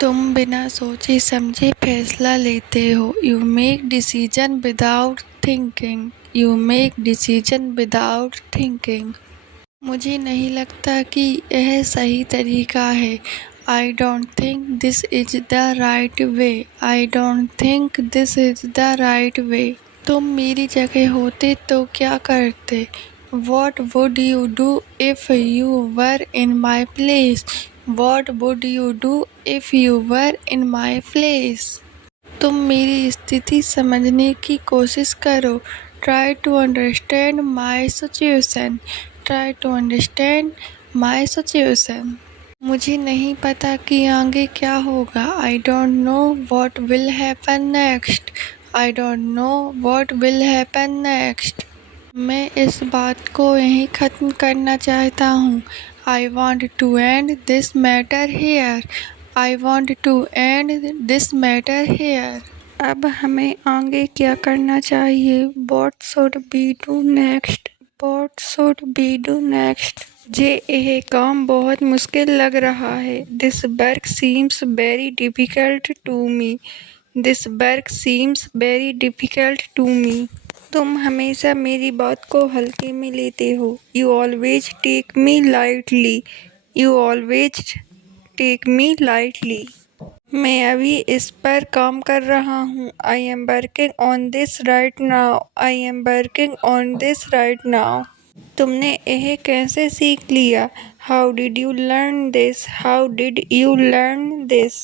तुम बिना सोचे समझे फैसला लेते हो। You make decision without thinking. You make decision without thinking. मुझे नहीं लगता कि यह सही तरीका है। I don't think this is the right way. I don't think this is the right way. तुम मेरी जगह होते तो क्या करते? What would you do if you were in my place? What would you do if you were in my place? तुम मेरी स्थिति समझने की कोशिश करो। Try to understand my situation. Try to understand my situation. मुझे नहीं पता कि आगे क्या होगा। I don't know what will happen next. I don't know what will happen next. मैं इस बात को यहीं ख़त्म करना चाहता हूँ। I want to end this matter here. I want to end this matter here. अब हमें आगे क्या करना चाहिए? What should be do next? What should be do next? मुझे यह काम बहुत मुश्किल लग रहा है। This work seems very difficult to me. This work seems very difficult to me. तुम हमेशा मेरी बात को हल्के में लेते हो। You always take me lightly. You always take me lightly. मैं अभी इस पर काम कर रहा हूँ। I am working on this right now. I am working on this right now. तुमने यह कैसे सीख लिया? How did you learn this? How did you learn this?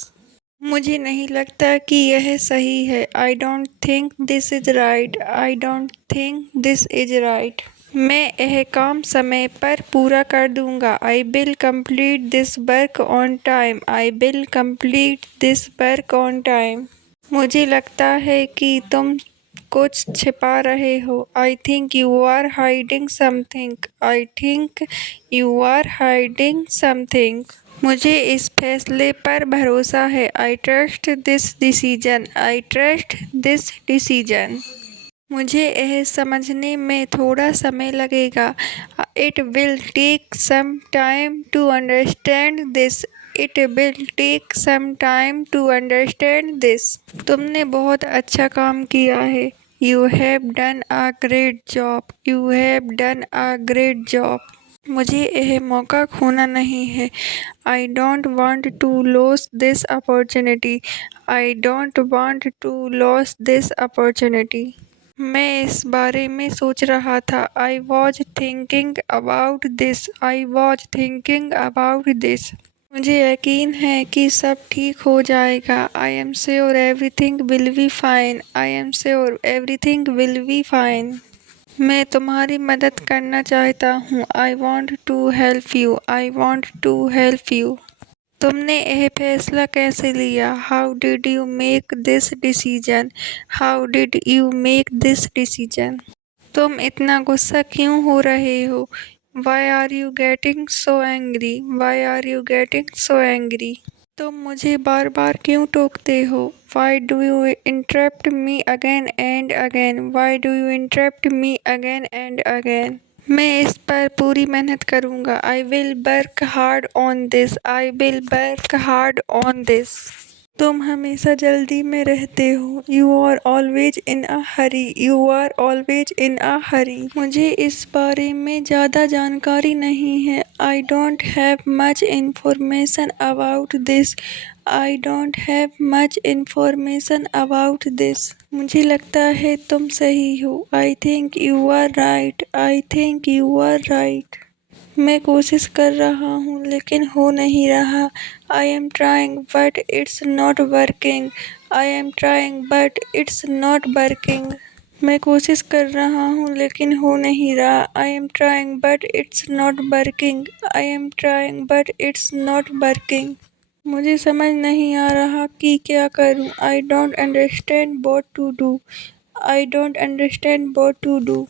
मुझे नहीं लगता कि यह सही है। I don't think this is right. I don't think this is right. मैं यह काम समय पर पूरा कर दूंगा। I will complete this work on time. I will complete this work on time. मुझे लगता है कि तुम कुछ छिपा रहे हो। I think you are hiding something. I think you are hiding something. मुझे इस फैसले पर भरोसा है। I trust this decision. I trust this decision. मुझे यह समझने में थोड़ा समय लगेगा। It will take some time to understand this. It will take some time to understand this. तुमने बहुत अच्छा काम किया है। You have done a great job. You have done a great job. मुझे यह मौका खोना नहीं है। I don't want to loss this opportunity. I don't want to loss this opportunity. मैं इस बारे में सोच रहा था। I was thinking about this. I was thinking about this. मुझे यकीन है कि सब ठीक हो जाएगा। I am sure everything will be fine. I am sure everything will be fine. मैं तुम्हारी मदद करना चाहता हूँ। I want to help you. I want to help you. तुमने यह फैसला कैसे लिया? How did you make this decision? How did you make this decision? तुम इतना गुस्सा क्यों हो रहे हो? Why are you getting so angry? Why are you getting so angry? तुम मुझे बार बार क्यों टोकते हो? Why do you interrupt me again and again? Why do you interrupt me again and again? मैं इस पर पूरी मेहनत करूँगा। I will work hard on this. I will work hard on this. तुम हमेशा जल्दी में रहते हो। You are always in a hurry. You are always in a hurry. मुझे इस बारे में ज़्यादा जानकारी नहीं है। I don't have much information about this. I don't have much information about this. मुझे लगता है तुम सही हो। I think you are right. I think you are right. मैं कोशिश कर रहा हूँ लेकिन हो नहीं रहा। I am trying but it's not working. I am trying but it's not working. मैं कोशिश कर रहा हूँ लेकिन हो नहीं रहा। I am trying but it's not working. I am trying but it's not working. मुझे समझ नहीं आ रहा कि क्या करूँ। I don't understand what to do. I don't understand what to do.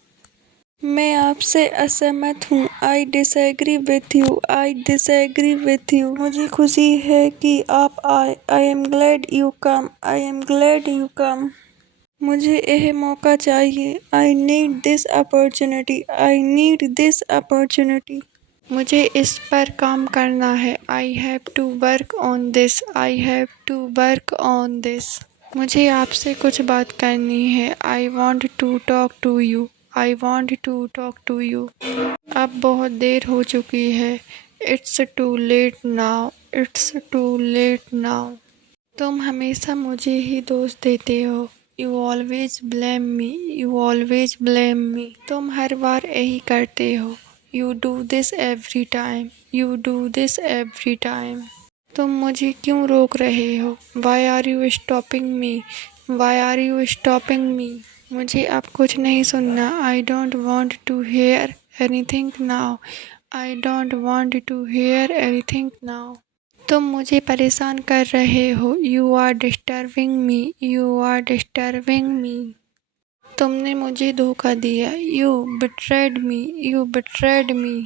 मैं आपसे असहमत हूँ। I disagree with you. I disagree with you. मुझे खुशी है कि आप आए। आई am glad you come. I am glad you come. मुझे यह मौका चाहिए। I need this opportunity. I need this opportunity. मुझे इस पर काम करना है। I have to work on this. I have to work on this. मुझे आपसे कुछ बात करनी है। I want to talk to you. I want to talk to you. अब बहुत देर हो चुकी है। It's too late now. It's too late now. तुम हमेशा मुझे ही दोष देते हो। You always blame me. You always blame me. तुम हर बार यही करते हो। You do this every time. You do this every time. तुम मुझे क्यों रोक रहे हो? Why are you stopping me? Why are you stopping me? मुझे अब कुछ नहीं सुनना। I don't want to hear anything now. I don't want to hear anything now. तुम मुझे परेशान कर रहे हो। You are disturbing me. You are disturbing me. तुमने मुझे धोखा दिया। You betrayed me. You betrayed me.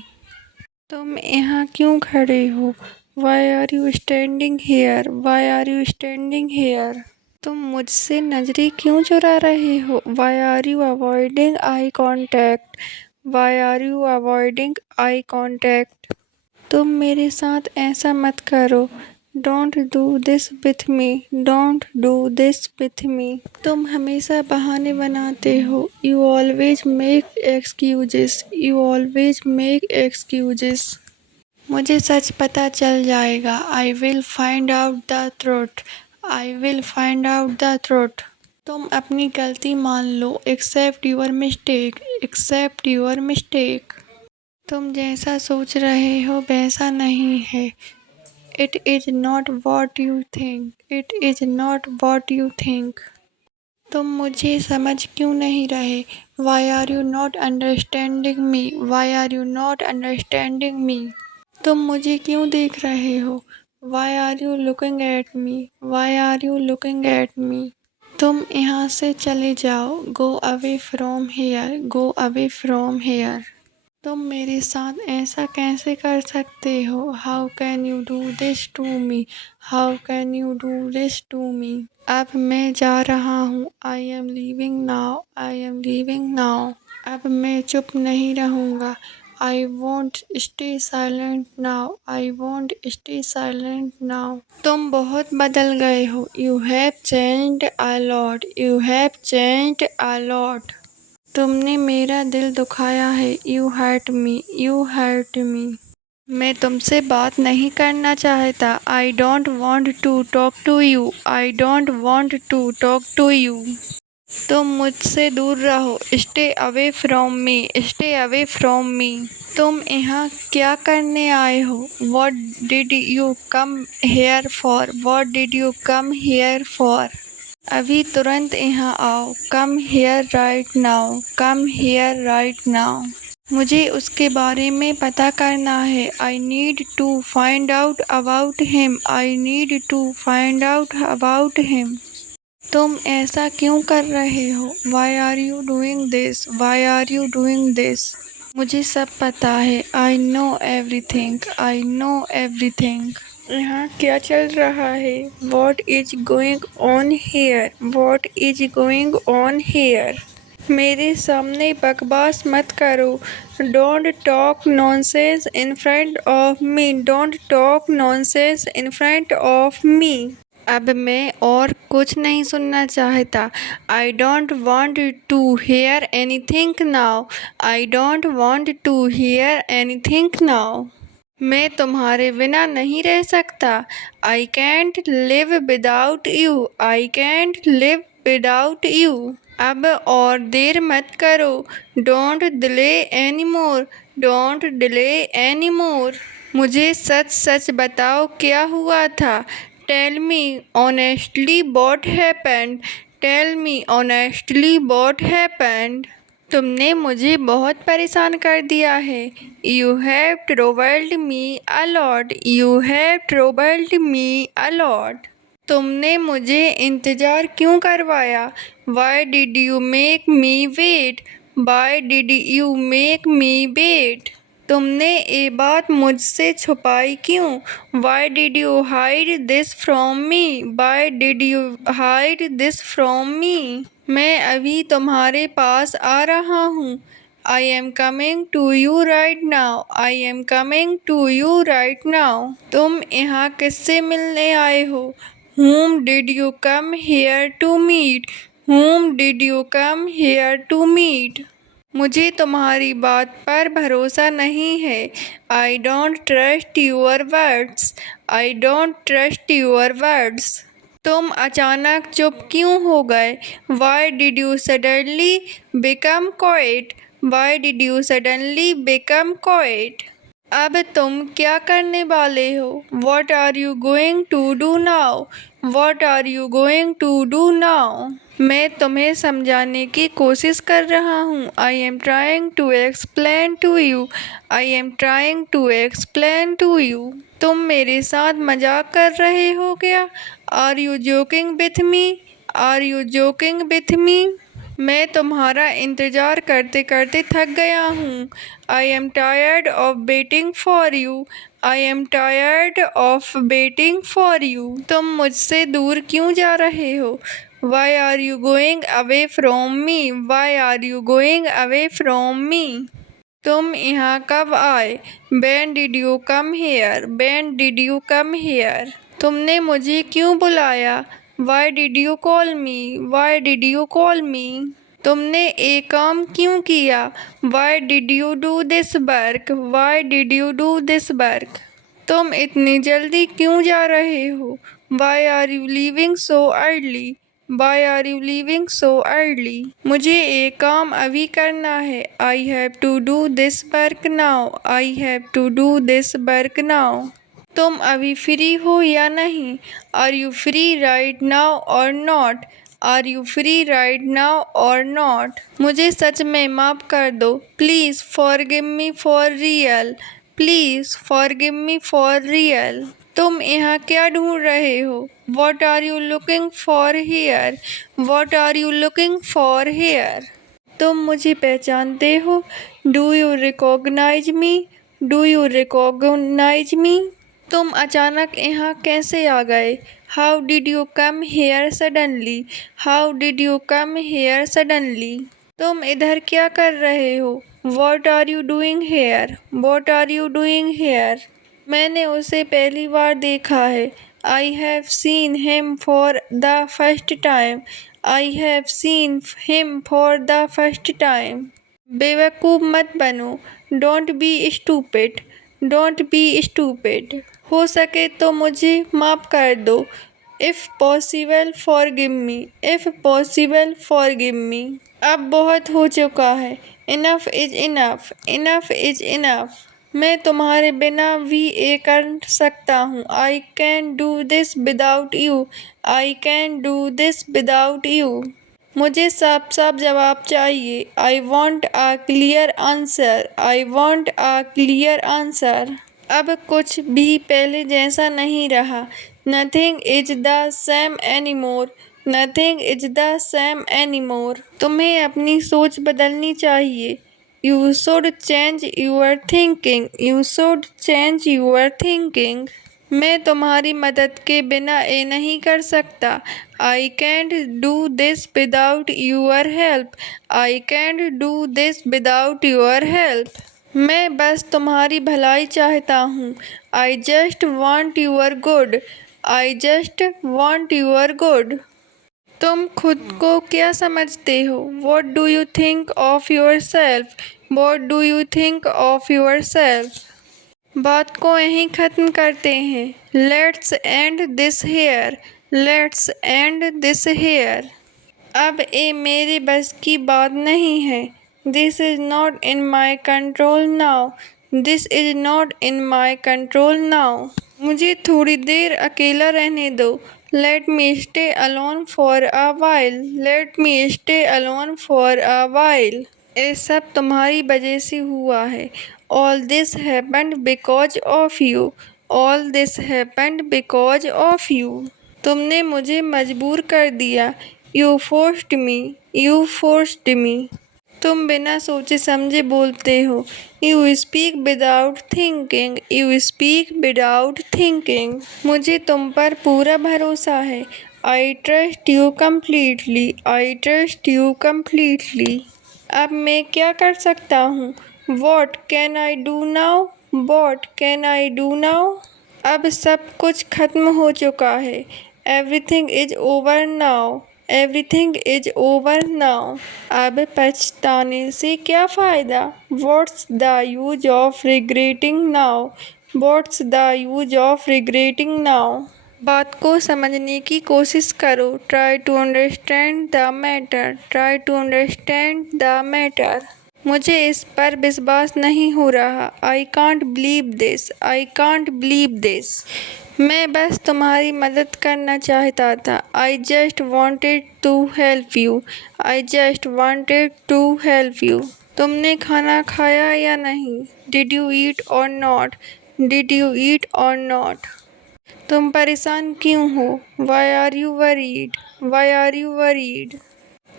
तुम यहाँ क्यों खड़े हो? Why are you standing here? Why are you standing here? तुम मुझसे नजरें क्यों चुरा रहे हो? Why are you avoiding eye contact? Why are you avoiding eye contact? तुम मेरे साथ ऐसा मत करो। Don't do this with me. Don't do this with मी। तुम हमेशा बहाने बनाते हो। You always make excuses. You always make excuses. मुझे सच पता चल जाएगा। I will find out the truth. I will find out the truth. तुम अपनी गलती मान लो। Accept your mistake. Accept your mistake. तुम जैसा सोच रहे हो वैसा नहीं है। It is not what you think. It is not what you think. तुम मुझे समझ क्यों नहीं रहे? Why are you not understanding me? Why are you not understanding me? तुम मुझे क्यों देख रहे हो? Why are you looking at me? Why are you looking at me? तुम यहाँ से चले जाओ। Go away from here. Go away from here. तुम मेरे साथ ऐसा कैसे कर सकते हो? How can you do this to me? How can you do this to me? अब मैं जा रहा हूँ। I am leaving now. I am leaving now. अब मैं चुप नहीं रहूँगा। I won't stay silent now. I won't stay silent now. तुम बहुत बदल गए हो। You have changed a lot. You have changed a lot. तुमने मेरा दिल दुखाया है। You hurt me. You hurt me. मैं तुमसे बात नहीं करना चाहता। I don't want to talk to you. I don't want to talk to you. तुम मुझसे दूर रहो। Stay away from me. Stay away from me. तुम यहाँ क्या करने आए हो? What did you come here for? What did you come here for? अभी तुरंत यहाँ आओ। Come here right now. Come here right now. मुझे उसके बारे में पता करना है। I need to find out about him. I need to find out about him. तुम ऐसा क्यों कर रहे हो? Why are you doing this? Why are you doing this? मुझे सब पता है। I know everything. I know everything. यहाँ क्या चल रहा है? What is going on here? What is going on here? मेरे सामने बकवास मत करो। Don't talk nonsense in front of me. Don't talk nonsense in front of me. अब मैं और कुछ नहीं सुनना चाहता। I don't want to hear anything now. I don't want to hear anything now. मैं तुम्हारे बिना नहीं रह सकता। I can't live without you. I can't live without you. अब और देर मत करो। Don't delay any more. Don't delay any more. मुझे सच सच बताओ क्या हुआ था? Tell me honestly what happened. Tell me honestly what happened. तुमने मुझे बहुत परेशान कर दिया है। You have troubled me a lot. You have troubled me a lot. तुमने मुझे इंतज़ार क्यों करवाया? Why did you make me wait? Why did you make me wait? तुमने ये बात मुझसे छुपाई क्यों? Why did you hide this from me? Why did you hide this from me? मैं अभी तुम्हारे पास आ रहा हूँ। I am coming to you right now. I am coming to you right now. तुम यहाँ किससे मिलने आए हो? Whom did you come here to meet? Whom did you come here to meet? मुझे तुम्हारी बात पर भरोसा नहीं है। I don't trust your words. I don't trust your words. तुम अचानक चुप क्यों हो गए? Why did you suddenly become quiet? Why did you suddenly become quiet? अब तुम क्या करने वाले हो? What are you going to do now? What are you going to do now? मैं तुम्हें समझाने की कोशिश कर रहा हूँ। I am trying to explain to you. I am trying to explain to you. तुम मेरे साथ मजाक कर रहे हो क्या? Are you joking with me? Are you joking with me? मैं तुम्हारा इंतज़ार करते करते थक गया हूँ। I am tired of waiting for you. I am tired of waiting for you. तुम मुझसे दूर क्यों जा रहे हो? Why are you going away from me? Why are you going away from me? तुम यहाँ कब आए? When did you come here? When did you come here? तुमने मुझे क्यों बुलाया? Why did you call me? Why did you call me? तुमने ये काम क्यों किया? Why did you do this work? Why did you do this work? तुम इतनी जल्दी क्यों जा रहे हो? Why are you leaving so early? Why are you leaving so early? मुझे ये काम अभी करना है। I have to do this work now. I have to do this work now. तुम अभी फ्री हो या नहीं? Are you free right now or not? Are you free right now or not? मुझे सच में माफ़ कर दो। Please forgive me for real. Please forgive me for real. तुम यहाँ क्या ढूंढ रहे हो? What are you looking for here? What are you looking for here? तुम मुझे पहचानते हो? Do you recognize me? Do you recognize me? तुम अचानक यहाँ कैसे आ गए? How did you come here suddenly? How did you come here suddenly? तुम इधर क्या कर रहे हो? What are you doing here? What are you doing here? मैंने उसे पहली बार देखा है। I have seen him for the first time. I have seen him for the first time. बेवकूफ़ मत बनो। Don't be stupid. Don't be stupid. हो सके तो मुझे माफ़ कर दो। If possible forgive me. If possible forgive me. अब बहुत हो चुका है। Enough is enough. Enough is enough. मैं तुम्हारे बिना भी ये कर सकता हूँ। I can do this without you. I can do this without you. मुझे साफ साफ जवाब चाहिए। I want a clear answer. I want a clear answer. अब कुछ भी पहले जैसा नहीं रहा। Nothing is the same anymore. Nothing is the same anymore. तुम्हें अपनी सोच बदलनी चाहिए। You should change your thinking. You should change your thinking. मैं तुम्हारी मदद के बिना ये नहीं कर सकता। I can't do this without your help. I can't do this without your help. मैं बस तुम्हारी भलाई चाहता हूँ। I just want your good. I just want your good. तुम खुद को क्या समझते हो? What do you think of yourself? What do you think of yourself? बात को यहीं ख़त्म करते हैं। Let's end this here. Let's end this here. अब ये मेरे बस की बात नहीं है। This is not in my control now. This is not in my control now. मुझे थोड़ी देर अकेला रहने दो। Let me stay alone for a while. Let me stay alone for a while. ये सब तुम्हारी वजह से हुआ है। All this happened because of you. All this happened because of you. तुमने मुझे मजबूर कर दिया। You forced me. You forced me. तुम बिना सोचे समझे बोलते हो। You speak without thinking. You speak without thinking. मुझे तुम पर पूरा भरोसा है। I trust you completely. I trust you completely. अब मैं क्या कर सकता हूँ? What can I do now? What can I do now? अब सब कुछ खत्म हो चुका है। Everything is over now. Everything is over now. अब पछताने से क्या फ़ायदा? What's the use of regretting now? What's the use of regretting now? बात को समझने की कोशिश करो। Try to understand the matter. Try to understand the matter. मुझे इस पर विश्वास नहीं हो रहा। I can't believe this. I can't believe this. मैं बस तुम्हारी मदद करना चाहता था। I just wanted to help you. I just wanted to help you. तुमने खाना खाया या नहीं? Did you eat or not? Did you eat or not? तुम परेशान क्यों हो? Why are you worried? Why are you worried?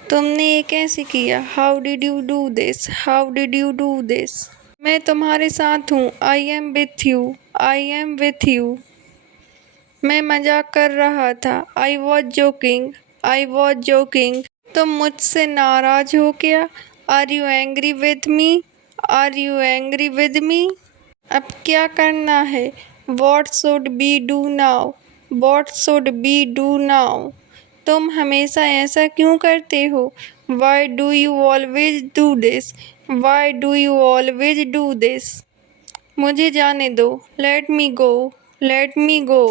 तुमने ये कैसे किया? How did you do this? How did you do this? मैं तुम्हारे साथ हूँ। I am with you. I am with you. मैं मजाक कर रहा था। I was joking. I was joking. तुम मुझसे नाराज हो क्या? Are you angry with me? Are you angry with me? अब क्या करना है? What should we do now? What should we do now? तुम हमेशा ऐसा क्यों करते हो? Why do you always do this? Why do you always do this? मुझे जाने दो। Let me go. Let me go.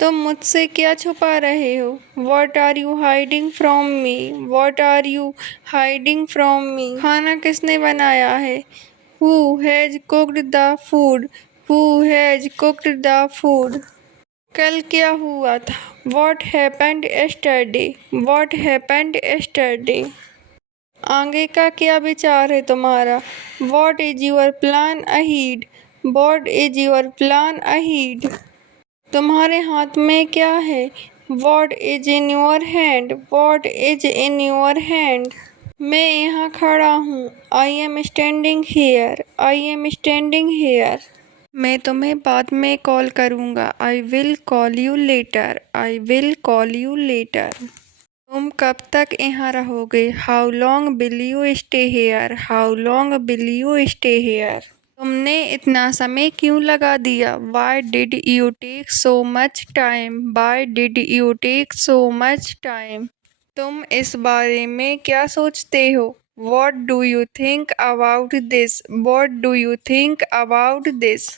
तुम मुझसे क्या छुपा रहे हो? What are you hiding from me? What are you hiding from me? खाना किसने बनाया है? Who has cooked the food? Who has cooked the food? कल क्या हुआ था? What happened yesterday? What happened yesterday? आगे का क्या विचार है तुम्हारा? What is your plan ahead? What is your plan ahead? तुम्हारे हाथ में क्या है? What is in your hand? What is in your hand? मैं यहाँ खड़ा हूँ। I am standing here. I am standing here. मैं तुम्हें बाद में कॉल करूँगा। I will call you later. I will call you later. तुम कब तक यहाँ रहोगे? How long will you stay here? How long will you stay here? तुमने इतना समय क्यों लगा दिया? Why did you take so much time? Why did you take so much time? तुम इस बारे में क्या सोचते हो? What do you think about this? What do you think about this?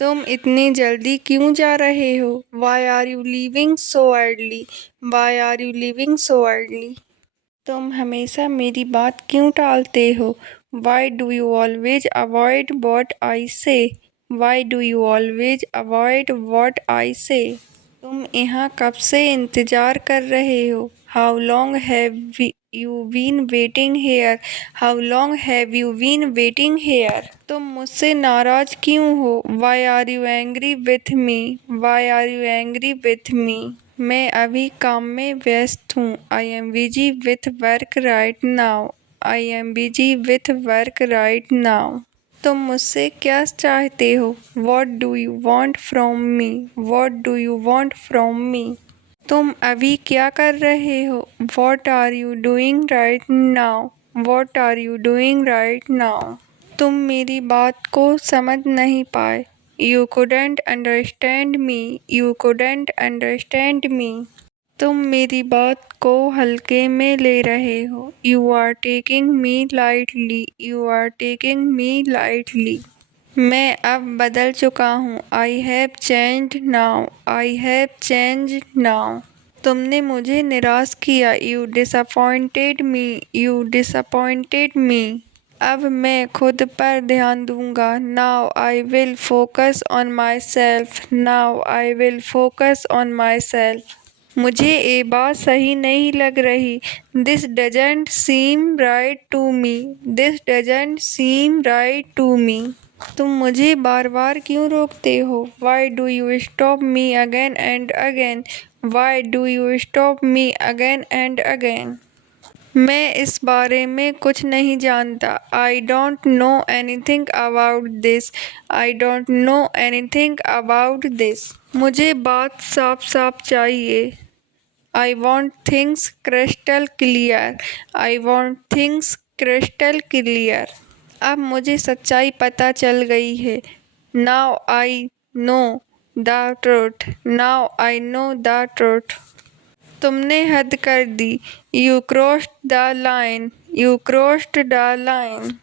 तुम इतनी जल्दी क्यों जा रहे हो? Why are you leaving so early? Why are you leaving so early? तुम हमेशा मेरी बात क्यों टालते हो? Why do you always avoid what I say? Why do you always avoid what I say? तुम यहाँ कब से इंतज़ार कर रहे हो? How long have you been waiting here? How long have you been waiting here? तुम मुझसे नाराज़ क्यों हो? Why are you angry with me? Why are you angry with me? मैं अभी काम में व्यस्त हूँ। I am busy with work right now. I am busy with work right now. तुम मुझसे क्या चाहते हो? What do you want from me? What do you want from me? तुम अभी क्या कर रहे हो? What are you doing right now? What are you doing right now? तुम मेरी बात को समझ नहीं पाए। You couldn't understand me. You couldn't understand me. तुम मेरी बात को हल्के में ले रहे हो। You are taking me lightly. You are taking me lightly. मैं अब बदल चुका हूँ। I have changed now. I have changed now. तुमने मुझे निराश किया। You disappointed me. You disappointed me. अब मैं खुद पर ध्यान दूंगा। Now I will focus on myself. Now I will focus on myself. मुझे ये बात सही नहीं लग रही। This doesn't seem right to me. This doesn't seem right to me. तुम मुझे बार बार क्यों रोकते हो? Why do you stop me again and again? Why do you stop me again and again? मैं इस बारे में कुछ नहीं जानता। I don't know anything about this. I don't know anything about this. मुझे बात साफ साफ चाहिए। I want things crystal clear. I want things crystal clear. अब मुझे सच्चाई पता चल गई है। Now I know the truth. Now I know the truth. तुमने हद कर दी। You crossed the line. You crossed the line.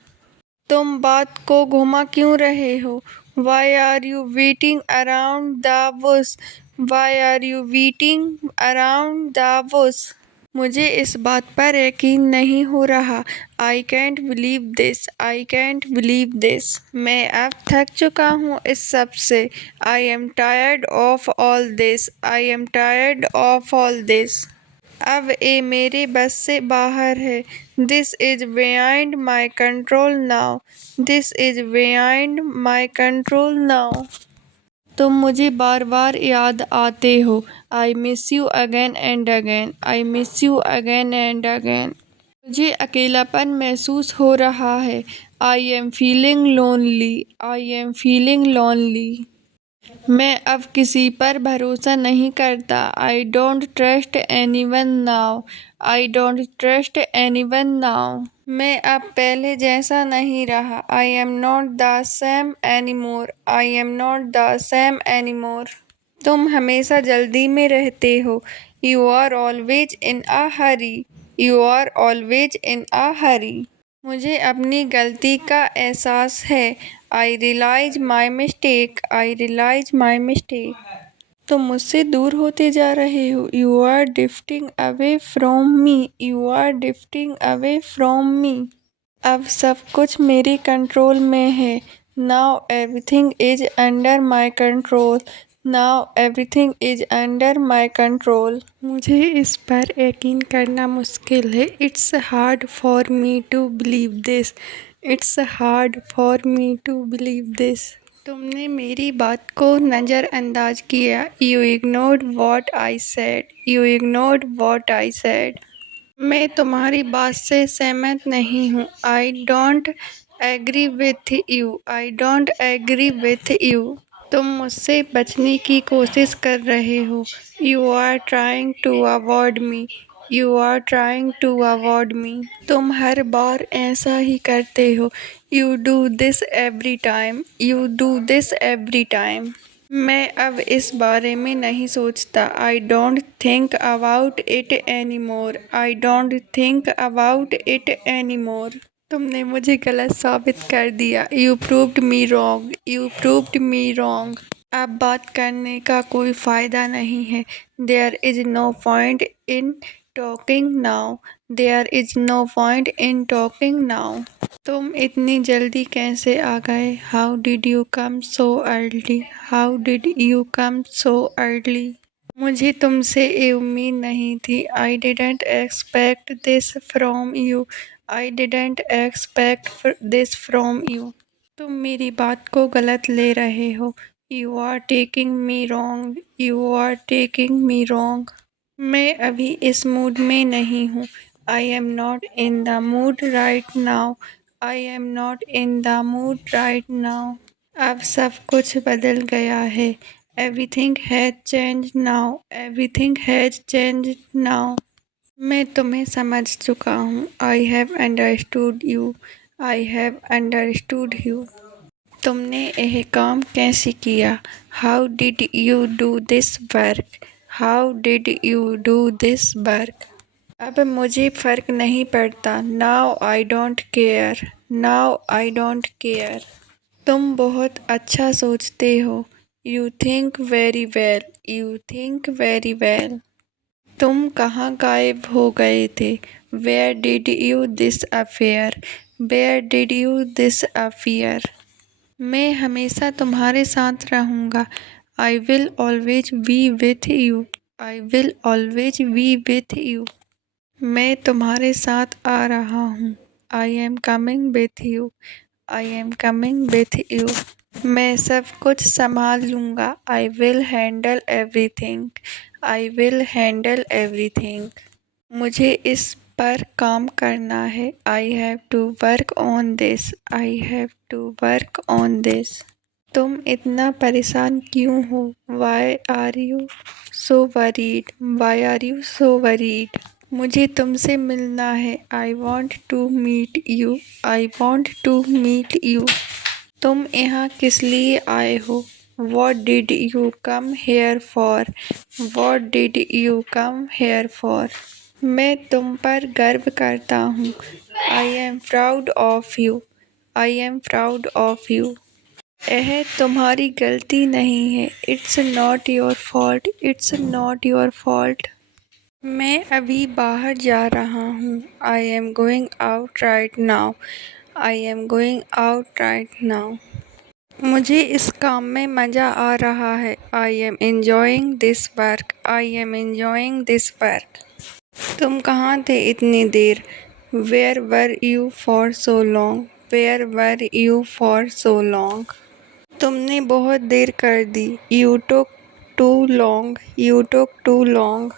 तुम बात को घुमा क्यों रहे हो? Why are you beating around the bush? Why are you beating around the bush? मुझे इस बात पर यकीन नहीं हो रहा। I can't believe this. I can't believe this. मैं अब थक चुका हूँ इस सब से। I am tired of all this. I am tired of all this. अब ये मेरे बस से बाहर है। This is beyond my control now. This is beyond my control now. तुम मुझे बार बार याद आते हो। I miss you again and again. I miss you again and again. मुझे अकेलापन महसूस हो रहा है। I am feeling lonely. I am feeling lonely. मैं अब किसी पर भरोसा नहीं करता। I don't trust anyone now. I don't trust anyone now. मैं अब पहले जैसा नहीं रहा। I am not the same anymore. I am not the same anymore. तुम हमेशा जल्दी में रहते हो। You are always in a hurry. You are always in a hurry. मुझे अपनी गलती का एहसास है। I realise my mistake. I realise my mistake. तुम मुझसे दूर होते जा रहे हो। You are drifting away from me. You are drifting away from me. अब सब कुछ मेरे कंट्रोल में है। Now everything is under my control. Now everything is under my control. मुझे इस पर यकीन करना मुश्किल है। It's hard for me to believe this. It's hard for me to believe this. तुमने मेरी बात को नज़रअंदाज किया। You ignored what I said. You ignored what I said. मैं तुम्हारी बात से सहमत नहीं हूँ। I don't agree with you. I don't agree with you. तुम मुझसे बचने की कोशिश कर रहे हो। You are trying to avoid me. You are trying to avoid me. तुम हर बार ऐसा ही करते हो। You do this every time. You do this every time. मैं अब इस बारे में नहीं सोचता। I don't think about it any more. I don't think about it any more. तुमने मुझे गलत साबित कर दिया। You proved me wrong. You proved me wrong. अब बात करने का कोई फ़ायदा नहीं है। There is no point in talking now. There is no point in talking now. तुम इतनी जल्दी कैसे आ गए? How did you come so early? How did you come so early? मुझे तुमसे ये उम्मीद नहीं थी। I didn't expect this from you. I didn't expect this from you. तुम मेरी बात को गलत ले रहे हो। You are taking me wrong. You are taking me wrong. मैं अभी इस मूड में नहीं हूँ। I am not in the mood right now. I am not in the mood right now. अब सब कुछ बदल गया है। Everything has change now. Everything has change now. मैं तुम्हें समझ चुका हूँ। I have understood you. I have understood you. तुमने यह काम कैसे किया? How did you do this work? How did you do this work? अब मुझे फ़र्क नहीं पड़ता। Now I don't care. Now I don't care. तुम बहुत अच्छा सोचते हो। You think very well. You think very well. तुम कहाँ गायब हो गए थे? Where did you disappear? Where did you this affair? मैं हमेशा तुम्हारे साथ रहूँगा। I will always be with you. I will always be with you. मैं तुम्हारे साथ आ रहा हूँ। I am coming with you. I am coming with you. मैं सब कुछ संभाल लूँगा। I will handle everything. I will handle everything. मुझे इस पर काम करना है। I have to work on this. I have to work on this. तुम इतना परेशान क्यों हो? Why are you so worried? Why are you so worried? मुझे तुमसे मिलना है। I want to meet you. I want to meet you. तुम यहाँ किस लिए आए हो? What did you come here for? What did you come here for? मैं तुम पर गर्व करता हूँ। I am proud of you. I am proud of you. यह तुम्हारी गलती नहीं है। It's not your fault. It's not your fault. मैं अभी बाहर जा रहा हूँ। I am going out right now. I am going out right now. मुझे इस काम में मज़ा आ रहा है। I am enjoying this work. I am enjoying this work. तुम कहाँ थे इतनी देर? Where were you for so long? Where were you for so long? तुमने बहुत देर कर दी। You took too long. You took too long.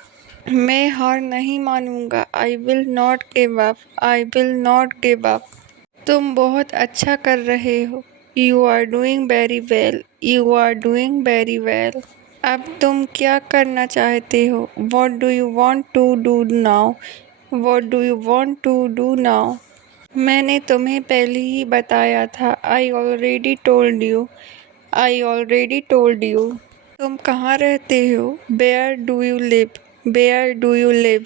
मैं हार नहीं मानूंगा। आई will not give up. I will not give up. तुम बहुत अच्छा कर रहे हो। You are doing very well. You are doing very well. अब तुम क्या करना चाहते हो? What do you want to do now? What do you want to do now? मैंने तुम्हें पहले ही बताया था। I already told you. I already told you. तुम कहाँ रहते हो? Where do you live? Where do you live?